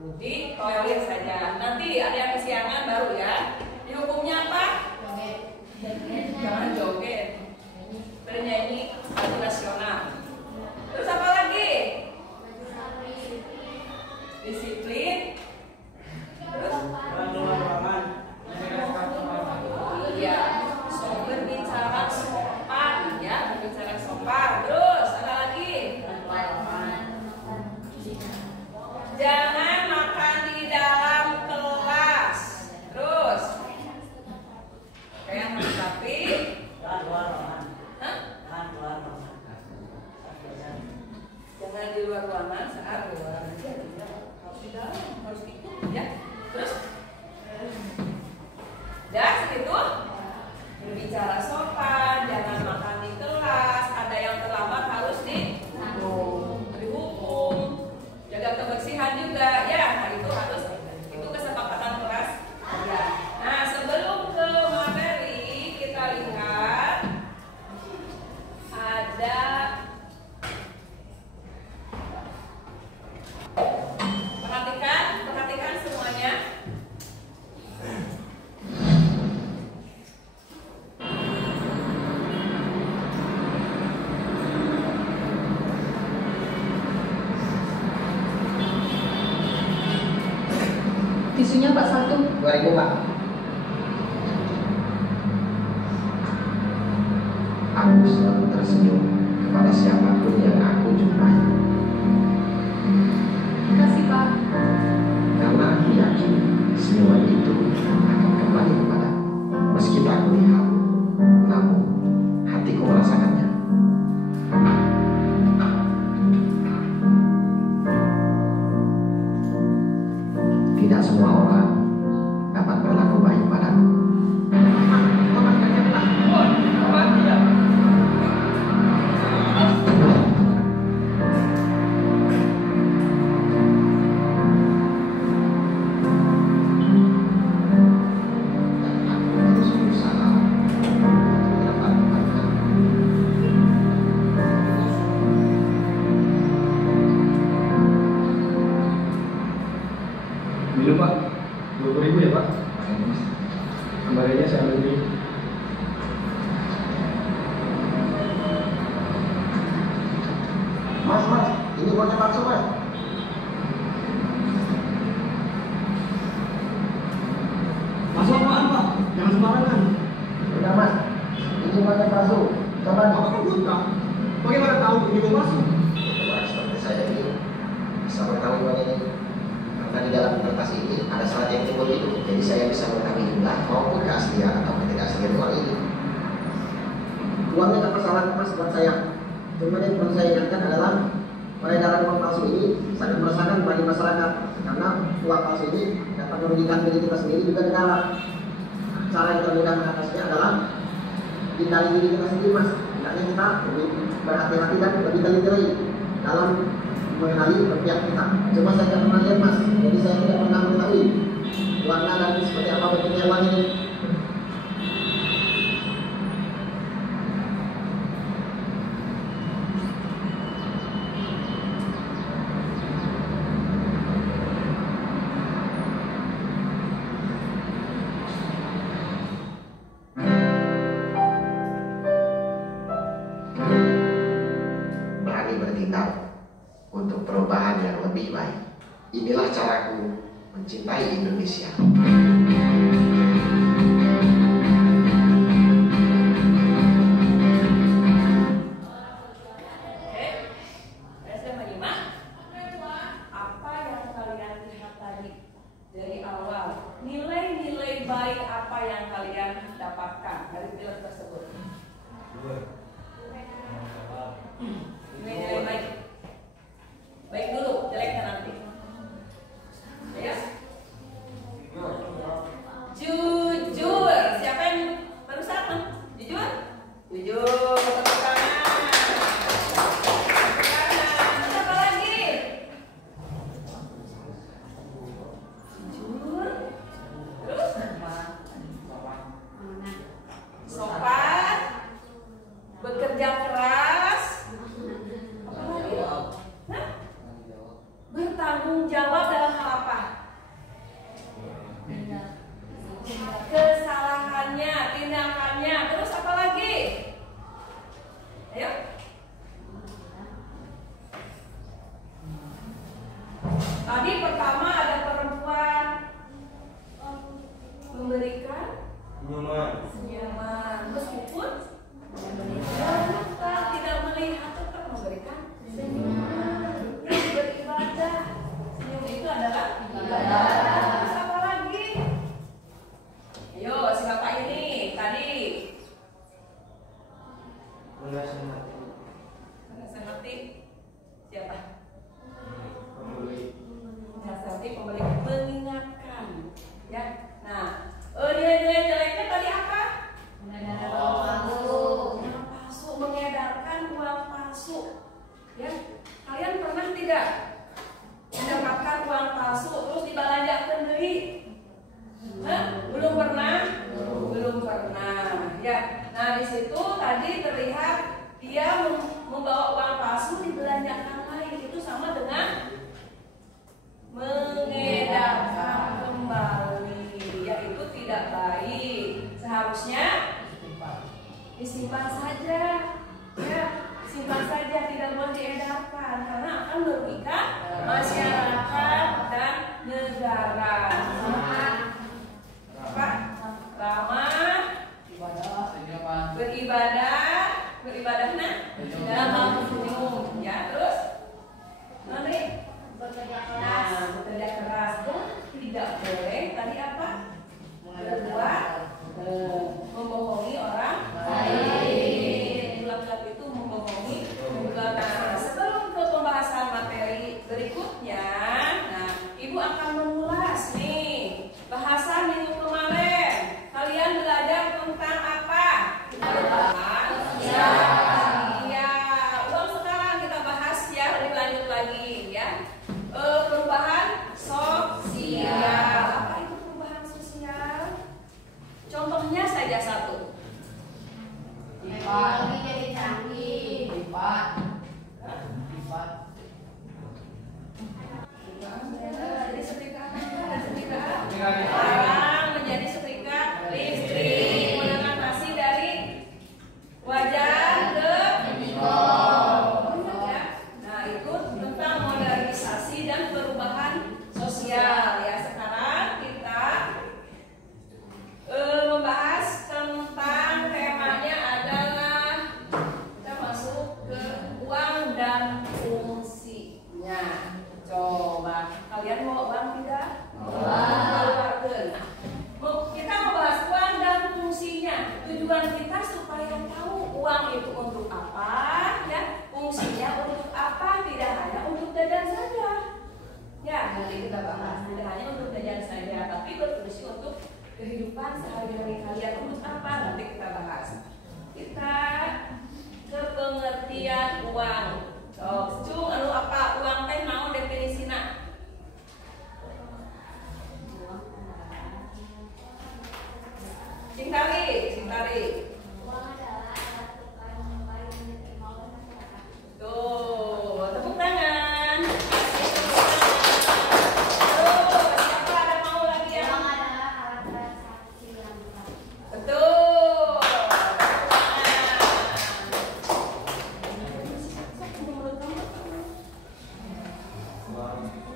Ditolerir saja. Nanti ada yang kesiangan baru ya. Dihukumnya apa? Jangan joget. Bernyanyi lagu nasional. Terus apa lagi? Disiplin. Terus? Iya. Berbicara sopan ya, berbicara sopan. Terus ada lagi? Jangan makan di dalam kelas. Terus? Kayak tapi jangan di luar ruangan saat harus di dalam, harus ikut ya. Terus? Dan segitu berbicara sopan, jangan makan di kelas, ada yang terlambat harus dihukum, jaga kebersihan juga ya. Nah, itu kesepakatan kelas ya. Nah, sebelum ke materi kita lihat ada perhatikan semuanya. Tisunya Pak 1. 2000 Pak. Aku selalu tersenyum kepada siapapun yang aku jumpai. Terima kasih Pak. Karena aku yakin senyuman itu akan kembali kepada meski tak kulihat, namun hatiku merasakannya. Tidak semua orang dapat berlaku baik padaku. Minum Pak, 20.000 ya Pak. Kembalinya saya ambil dulu. Mas, ini uangnya palsu Mas. Masuk apaan Pak? Jangan sembarangan. Udah Mas, ini uangnya palsu. Coba nih. Apa kan buta? Bagaimana tahu ini uang palsu? Orang seperti saya ini bisa mengetahui uang ini. Karena di dalam kertas ini ada syarat yang timbul itu, jadi saya bisa mengetahui jumlah maupun keaslian atau ketidakaslian uang ini. Uangnya tak masalah Mas buat saya. Cuma yang perlu saya ingatkan adalah peredaran uang palsu ini sangat meresahkan bagi masyarakat, karena uang palsu ini dapat merugikan diri kita sendiri juga negara. Cara yang termudah mengatasinya adalah dikali diri kita sendiri Mas. Hendaknya kita lebih berhati-hati dan lebih teliti dalam mengenali pihak kita. Cuma saya tidak pernah lihat Mas, jadi saya tidak pernah mengetahui warna dan seperti apa bentuknya uang ini. Berani bertindak untuk perubahan yang lebih baik. Inilah caraku mencintai Indonesia. Apa yang kalian lihat tadi dari awal? Nilai-nilai baik apa yang kalian dapatkan dari film tersebut? Nilai-nilai baik. Baik dulu, jeleknya nanti. Ya. Jujur. Siapa yang baru sama? Jujur? Jujur. Tepuk tangan. Tepuk tangan. Terus apa lagi? Jujur. Terus apa? Sopan. Bekerja keras. Apa lagi? Hah? Bertanggung jawab dalam hal apa? Tadi pertama ada perempuan memberikan senyuman, meskipun tidak melihat tetap memberikan senyuman. Terus beribadah. Senyum itu adalah ibadah. Terus apa lagi? Ayo, siapa ini? Tadi menasehati siapa? Menasehati pembeli, mengingatkan, ya. Nah, dia jeleknya tadi apa? Uang palsu, mengedarkan uang palsu. Ya, kalian pernah tidak mendapatkan uang palsu terus dibelanjakan deui? Belum pernah? Belum pernah. Ya. Nah, di situ tadi terlihat dia membawa uang palsu dibelanjakan lain. Itu sama dengan mengedarkan kembali. Ya, itu tidak baik. Seharusnya disimpan saja. Ya, simpan saja, tidak boleh diedarkan karena akan merugikan masyarakat dan negara. Ramah, beribadah dalam senyum, ya. Terus nanti bekerja keras pun tidak boleh. Tadi apa? Berbuat membohongi orang lain. Laki-laki itu membohongi. Nah, sebelum ke pembahasan materi berikutnya, nah, Ibu akan mengulas nih bahasa minggu kemarin. Kalian belajar tentang apa? Ya, uang sekarang kita bahas ya, lebih lanjut lagi ya. Perubahan sosial. Apa itu perubahan sosial? Contohnya saja satu. Teknologi jadi canggih. Lipat. Jadi setrika sekarang menjadi setrika listrik menggunakan nasi dari wajan ke ya. Nah, itu tentang modernisasi dan perubahan sosial ya. Sekarang kita membahas tentang temanya adalah kita masuk ke uang dan fungsinya. Coba kalian mau uang tidak? Kita membahas uang dan fungsinya. Tujuan kita supaya tahu uang itu untuk apa, ya, fungsinya untuk apa, tidak hanya untuk jajan saja. Ya, nanti kita bahas tidak hanya untuk jajan saja, tapi berfungsi untuk kehidupan sehari-hari kalian. Untuk apa? Nanti kita bahas. Kita ke pengertian uang. Cung, anu apa uang teh naon definisina? Singtari. Uang adalah alat tukar menukar yang diterima oleh masyarakat. Tuh, tepuk tangan. Terus, siapa ada mau lagi ya? Uang adalah alat transaksi yang bukan. Betul. Nah.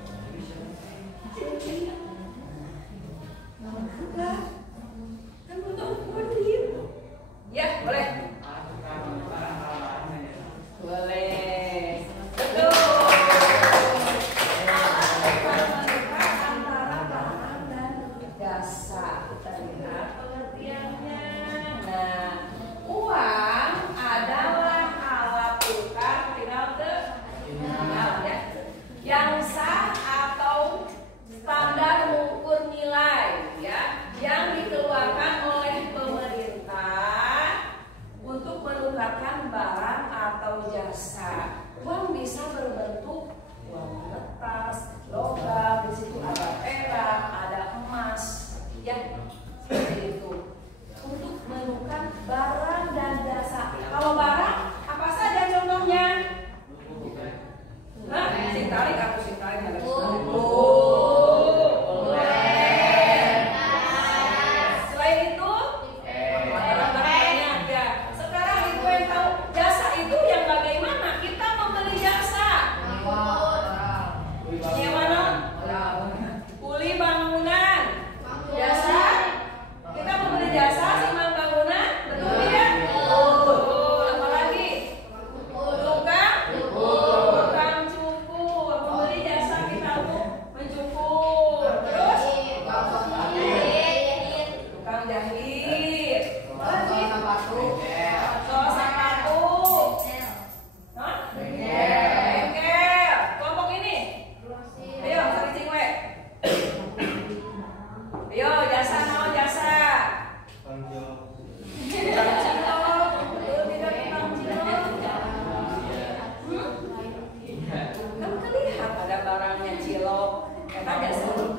Ada sih.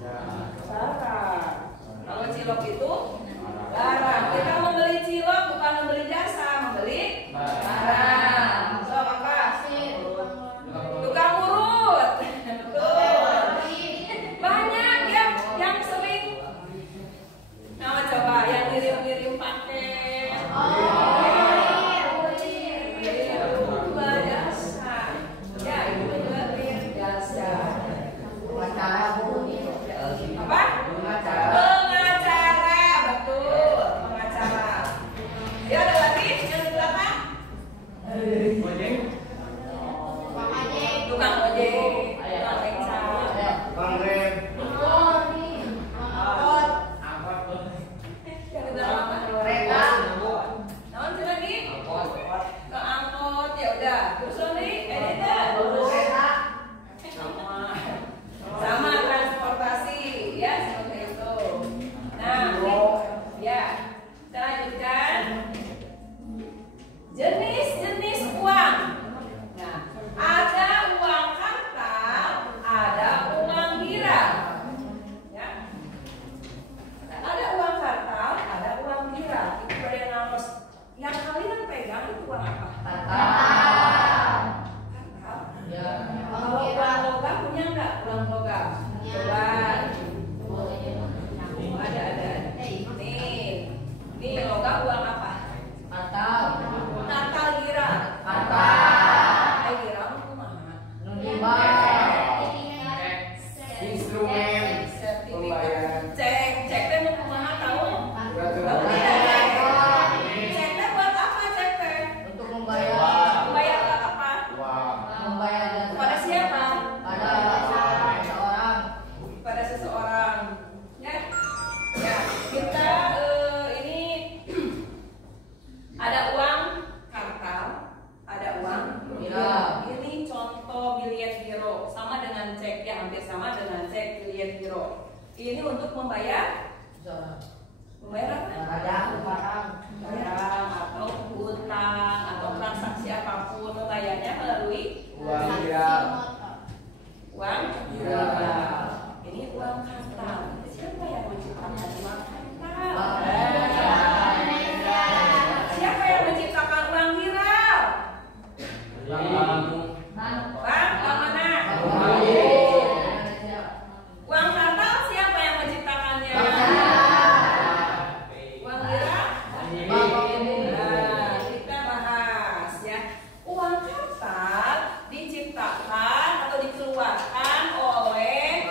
Barang. Kalau cilok itu barang. Kita membeli cilok bukan membeli jasa, membeli barang. Cilok apa? Tukang urut. Betul. Banyak yang sering. Nama coba yang ngirim-ngirim paket. Jual jasa. Ya, itu ngirim jasa. Apa? Pengacara, betul, pengacara. Ya, ada lagi yang di belakang? Tukang ojek, tukang beca. Yang di belakang apa? Naon sih lagi? Ke angkot, ya udah. Terus nih, sama transportasi, ya seperti itu. Nah, ya kita lanjutkan jenis-jenis uang. Nah, ada uang kartal, ada uang gira. Ya, ada uang kartal, ada uang gira. Itu ada yang harus yang kalian pegang itu uang apa? Kartal. Kalau uang logam punya nggak? Uang logam? Coba. Ada. Nih logam uang apa? Kartal gira. Gira kumaha? Instrumen Sertifikat. Cek teh mau kumaha tahu? Cek teh buat apa cek teh? Untuk membayar Membayar apa? Kepada siapa? Pada seseorang. Ya. Kita ini ada uang kartal, ada uang gira. Ini contoh biliet giro, sama dengan cek ya, hampir sama dengan cek biliet giro. Ini untuk membayar apa? Barang atau hutang atau transaksi apapun, membayarnya melalui uang gira. Ini uang kartal. Siapa yang menciptakan uang kartal? Siapa yang menciptakan uang gira? Bang, mana? Uang kartal siapa yang menciptakannya? Uang gira? Nah, kita bahas ya. Uang kartal diciptakan atau dikeluarkan oleh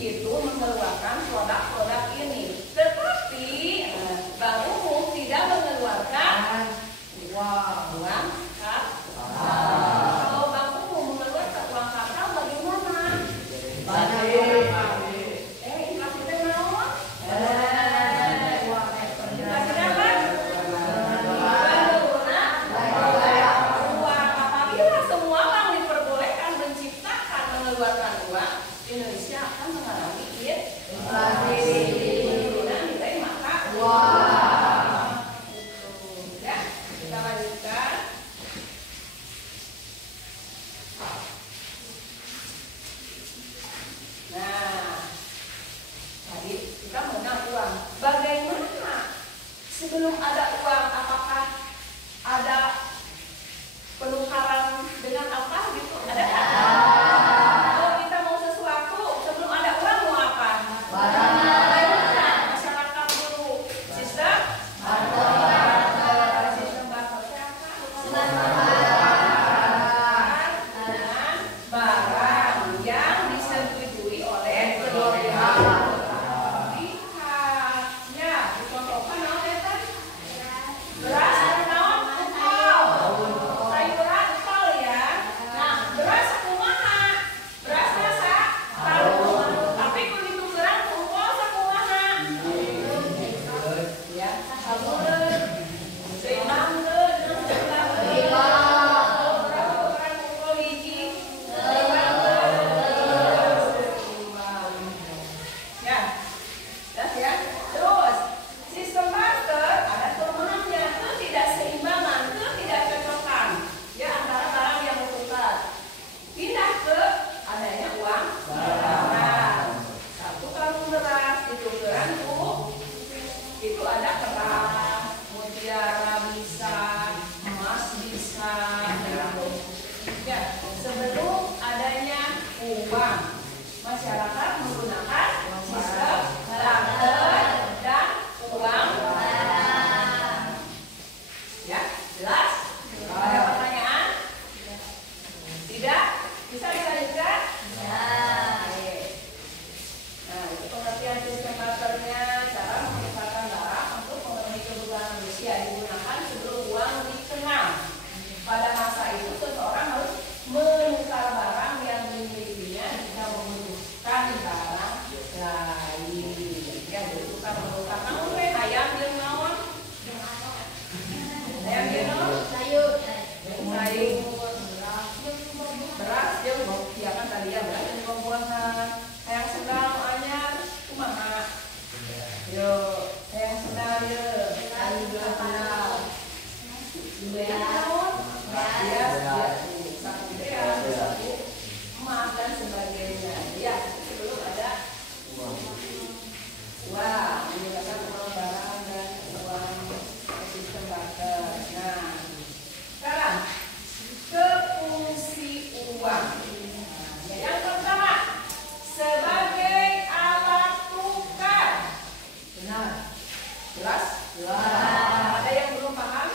itu mengeluarkan produk-produk ini. Tetapi Bank Umum tidak mengeluarkan uang kartal. Kalau Bank Umum mengeluarkan uang kartal bagaimana? Inflasi teh naon? Inflasi apa? Uang. Apabila semua bank diperbolehkan menciptakan mengeluarkan uang, Indonesia akan mengalami inflasi. Penurunan nilai mata uang. Ya, kita lanjutkan. Nah, tadi kita mengenal uang. Bagaimana sebelum ada uang, apakah ada penukaran dengan apa gitu? Ada nggak? Kalau kita mau sesuatu sebelum ada uang mau apa? Bagaimana masyarakat dulu? Sistem barter. Sistem barter dengan barang yang disetujui oleh kedua pihak. Ya, dicontohkan naon eta? Beras naon? Ukol. Sayuran ukol ya. Nah, beras sakumaha? Beras rasa talung. Tapi kudu ditukeran ukol sakumaha? Ya, sabuleun. Seimbangkeun, berapa ukuran ukol hiji? Ya, dah ya. Terus sistem barter ada kelemahannya, ketidakseimbangan, ketidakcocokan ya antara barang yang bertukar. Pindah ke adanya uang bayaran. Satu karung beras ditukeran itu ada kerang, mutiara bisa, emas bisa. Ya, sebelum adanya uang, masyarakat menggunakan sistem barter dan uang bayaran. Ya, jelas? Ada pertanyaan? Tidak? Bisa dilanjutkan? Oke. Nah, itu pengertian sistem barternya, cara memisahkan barang untuk memenuhi kebutuhan manusia digunakan sebelum uang dikenal. Pada masa itu seseorang harus menukar barang yang dimilikinya jika membutuhkan barang lain. Ya, bertukar menukar. Namun ayam jeung naon? Ayam jeung naon? Sayur. Beras jeung ya kan tadi ya beras jeung buah-buahan. Hayang sendal anyar kumaha? Yo, hayang sendal ye. Ayo sendal. Beli naon? Ya, satu beras, satu emas dan sebagainya. Ya, sebelum ada uang menggunakan uang barang dan uang sistem barter. Nah, sekarang ke fungsi uang. Nah, yang pertama sebagai alat tukar. Benar? Jelas? Ada yang belum paham?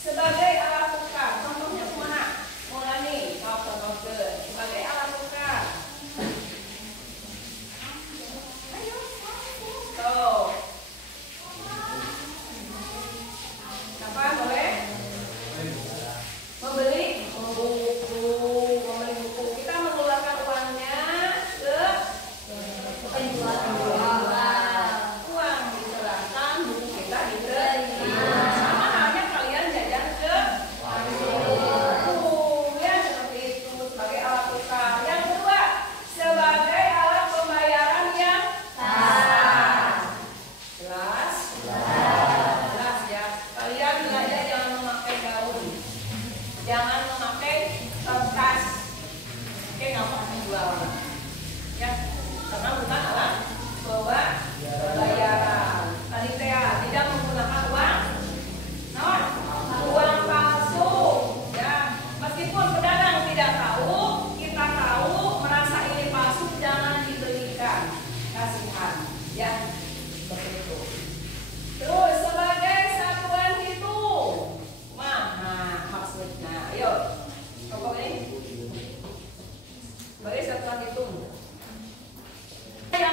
Sebagai alat tukar. Contohnya kumaha? Mulai contoh sebagai alat tukar. Ayo. Tuh. Apa boleh? Membeli buku. Kita mengeluarkan uangnya ke penjual. Uang diserahkan, buku kita diterima. Sama halnya kalian jajan ke warung. Ya, seperti itu sebagai alat tukar. Yang kedua, sebagai alat pembayaran yang sah. Jelas? Jelas ya. Kalian belajar jangan memakai gaun. Jangan memakai kertas. Oke, nggak pernah jual. Ya, karena bukan alat pembayaran. Tadi tidak menggunakan uang, uang palsu. Ya, meskipun pedagang tidak tahu, kita tahu, merasa ini palsu, jangan dibelikan. Kasihan, ya, seperti itu. Terus sebagai satuan hitung, maksudnya, ayo, pokok ini sebagai satuan hitung. Ya,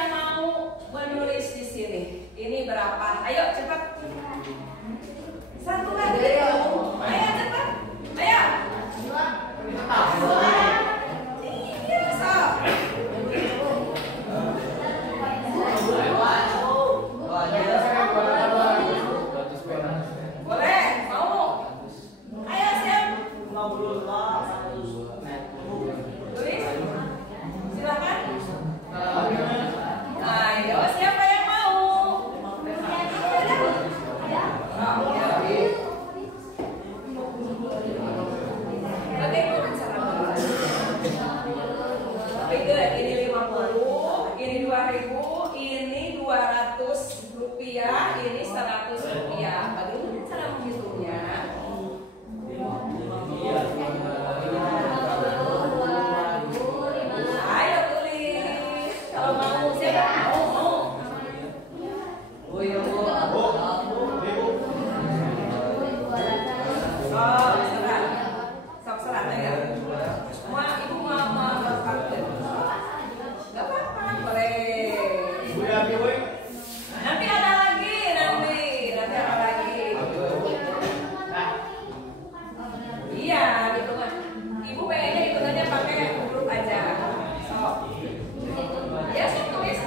menulis di sini. Ini berapa? Ayo cepat. Satu lagi. Ayo cepat. Ayo. Iya, sok. Boleh, mau? Ayo siap. Tulis. Silakan. Ayo, siapa yang mau? Bagaimana cara ini 50, ini 2000, ini 200 rupiah, ini 100 rupiah. Bagaimana cara menghitungnya? Ayo tulis. Kalau mau siapa? Mau. Sok serat ya. Semua ibu mau berpakaian. Gak apa-apa, boleh. Nanti ada lagi, nanti ada lagi. Iya, gitu kan. Ibu pengennya hitungannya pakai huruf aja. Sok. Ya, sok tulis.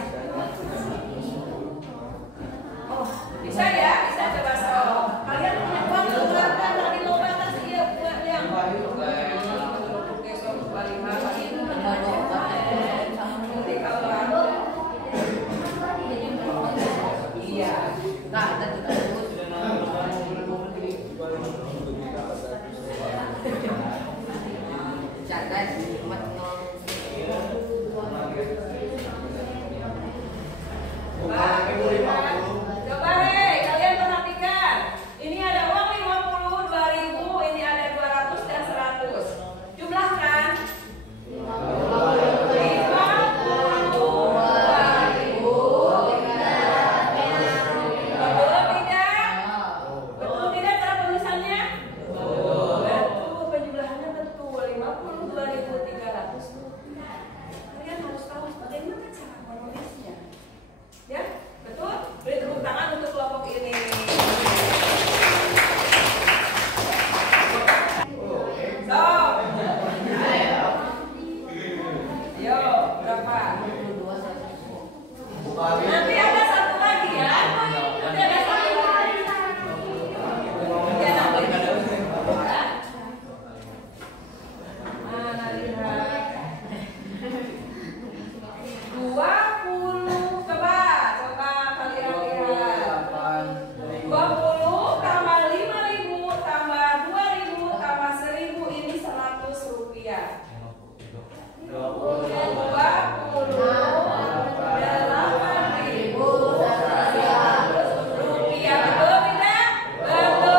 Oh, bisa ya, bisa coba sok. Kalian punya uang berapa? Tadi lomba atas iya buat yang. Oke, sok 25. Nanti kalau ada. Iya. Nah, kita sebut. Catat Coba hei, kalian perhatikan. Ini ada uang 50, 2000, ini ada 200 dan 100. Jumlahkan. 50, 2000. Betul tidak cara penulisannya? Betul, penjumlahannya betul. 50, 2000, 300. Kalian harus tahu bagaimana cara menulisnya. Ya, betul? Beri tepuk tangan untuk kelompok ini. So, ayo, berapa? Nanti ada satu lagi ya. Nanti ada satu lagi. Mana lihat? 20, coba kalian lihat. 20 tambah 5.000 tambah 2.000 tambah 1.000 ini 100 rupiah. 8.000 rupiah, betul tidak? Betul.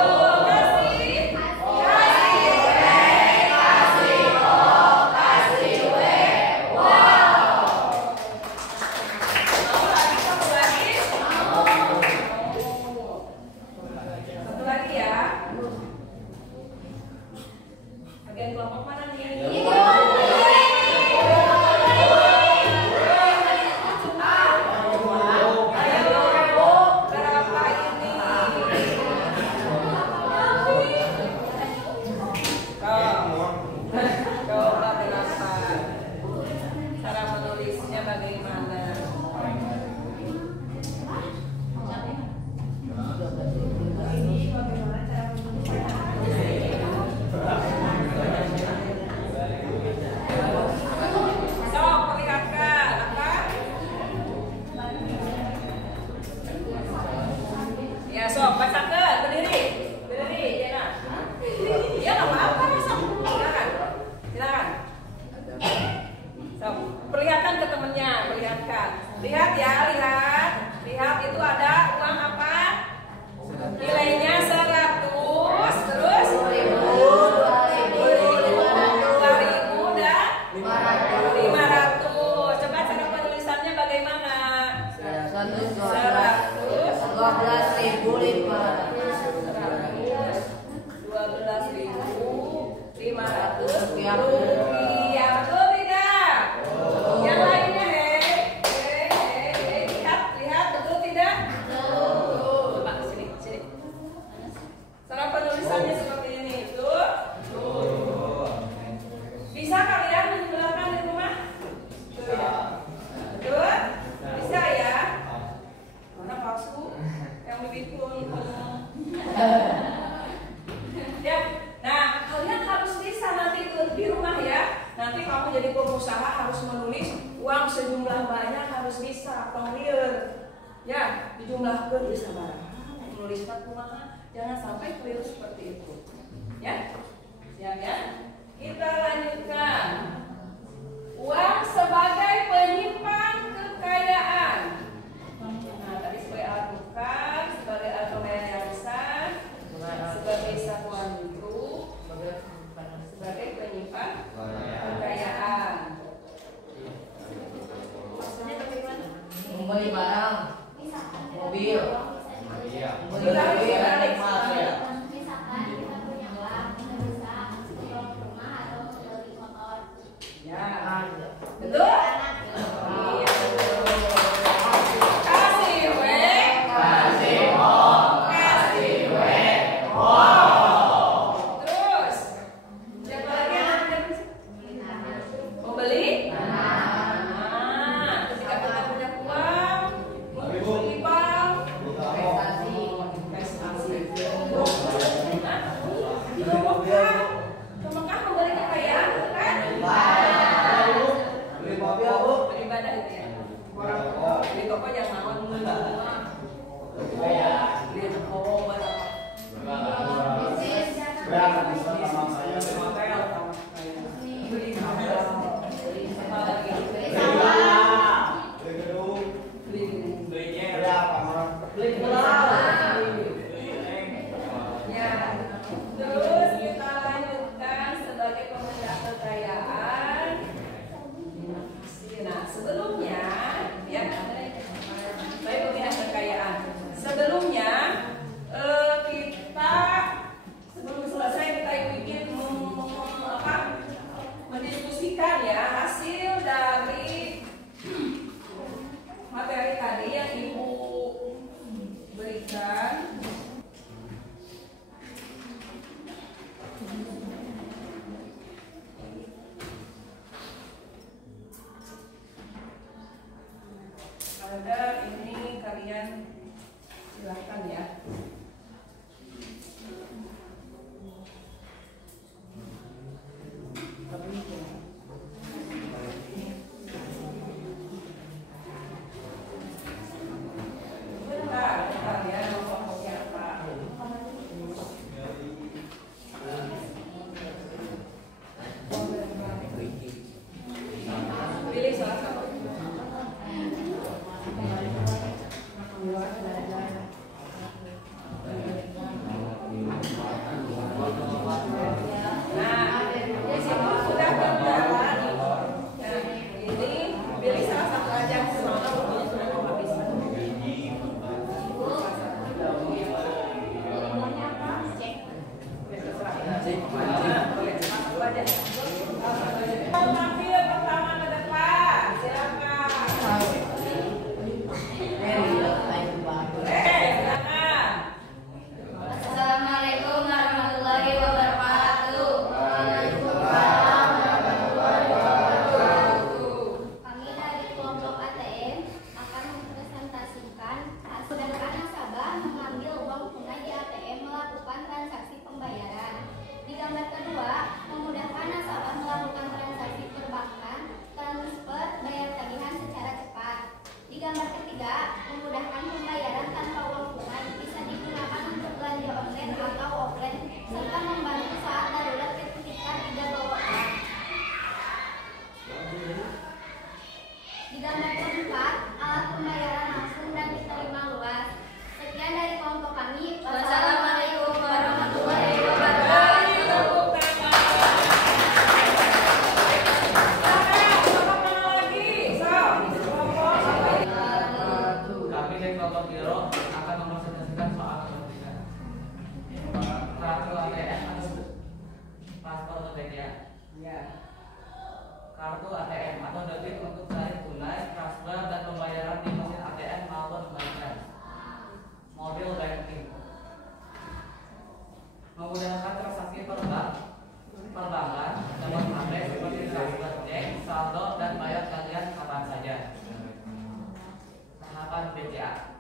Satu lagi ya. Bagian kelompok mana nih? Berapa ini? Coba berapa? Cara menulisnya bagaimana? Sok, perlihatkan apa? Ya, sok, bacakan, berdiri, Jena. Ya, nggak apa-apa, sok. Silakan, silakan. Sok, perlihatkan ke temennya, perlihatkan. Lihat ya, lihat itu ada uang apa? Nilainya 100, terus 2.000 dan 500. Coba cara penulisannya bagaimana? 12.500 rupiah. Betul tidak? Yang lainnya, lihat. Ya, dijumlahkan di sabaraha, menuliskan kumaha, jangan sampai keliru seperti itu. Ya, siap ya? Kita lanjutkan. Uang sebagai penyimpan kekayaan. Nah, tadi sebagai alat tukar, sebagai alat pembayaran yang besar, sebagai satuan bentuk, sebagai penyimpan kekayaan. Maksudnya bagaimana? Membeli barang, mobil. Misalkan kita punya uang, kita bisa untuk rumah atau beli motor. ya, betul? Iya, betul. Kasih wek, kasih wek. Terus, siapa lagi yang membeli? Nah, ketika kita punya uang, membeli barang, investasi. Ke Mekah membeli kekayaan, kan? Beribadah itu ya. Di toko yang mau beli toko buat apa? Terus kita lanjutkan sebagai pemegang kekayaan. Nah, sebelumnya ya, saya pemegang kekayaan. Sebelumnya kita sebelum selesai kita bikin mendiskusikan ya hasil dari materi tadi yang Ibu berikan. Ada ini kalian silakan ya. Bentar ya, pokoknya apa? Pilih salah satu. Nah, di situ sudah berjalan. Nah, ini pilih salah satu aja. Soalnya waktunya sudah mau habis. Tampil pertama ke depan, silakan. Silakan. Assalamualaikum warahmatullahi wabarakatuh. Kami dari kelompok ATM akan mempresentasikan hasil anak nasabah mengambil uang tunai di ATM melakukan transaksi pembayaran. Di gambar kedua, memudahkan nasabah melakukan transaksi perbankan, transfer, bayar tagihan secara cepat. Di gambar ketiga, memudahkan pembayaran tanpa uang tunai bisa digunakan untuk belanja online atau offline serta membantu saat darurat ketika tidak bawa uang. Di gambar keempat, alat pembayaran langsung dan diterima luas. Sekian dari kelompok kami. Wassalamualaikum warahmatullahi wabarakatuh. Kami dari kelompok Biro akan mempresentasikan soal kepentingan kartu ATM atau paspor atau TKA. Kartu ATM atau debit untuk tarik tunai, transfer dan pembayaran di mesin ATM maupun sebaliknya. Mobile banking memudahkan transaksi perbankan dapat pakai seperti transfer cek, saldo dan bayar tagihan kapan saja. Tahapan BCA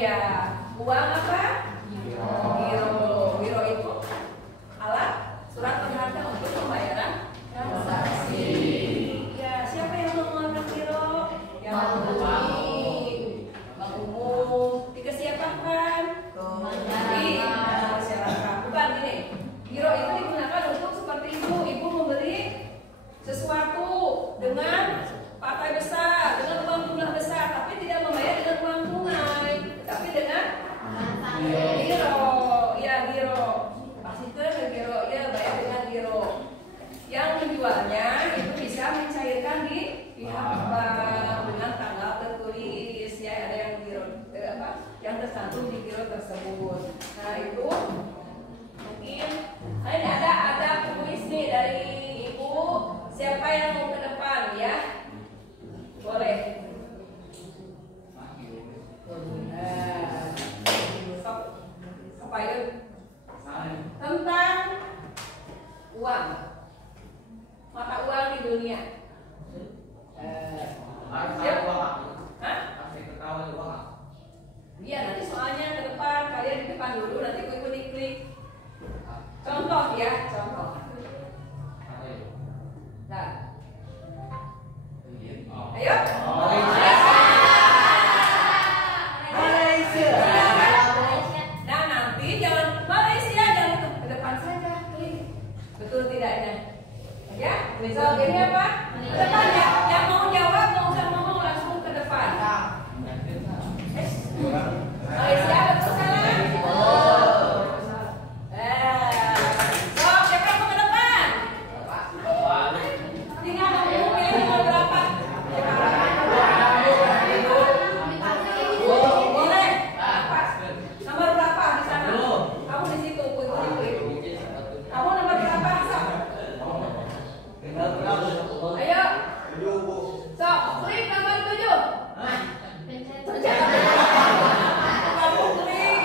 iya. Uang apa? Giro. Giro itu alat surat berharga untuk pembayaran transaksi. Ya, siapa yang mengeluarkan giro? Yang bank umum. Dikesiapakan? Masyarakat. Bukan gini. Giro itu digunakan untuk seperti ibu membeli sesuatu dengan partai besar, dengan uang jumlah besar, tapi tidak membayar dengan uang tunai, tapi dengan giro. Ya, giro. Pasti itu ada giro, ya bayar dengan giro. Yang menjualnya itu bisa mencairkan di pihak bank dengan tanggal tertulis, ya ada yang giro yang tercantum di giro tersebut. Nah itu mungkin ini ada kuis nih dari ibu. Siapa yang mau ke depan ya? Boleh. Apa itu? Tentang uang, mata uang di dunia. Iya, nanti soalnya ke depan, kalian di depan dulu, nanti ibu diklik. Contoh ya, contoh. Nah, ayo. Malaysia. Nah, nanti jangan Malaysia, jangan ke depan saja, klik. Betul tidaknya? Ya, so ini apa? Ke depan ya. Yang mau jawab nggak usah ngomong, langsung ke depan. Malaysia betul salah? So siapa yang mau ke depan? Tinggal kamu pilih nomor berapa? Boleh. Nomor berapa di sana? Kamu di situ, klik. Kamu nomor berapa? Ayo. So, klik nomor 7. Kamu klik.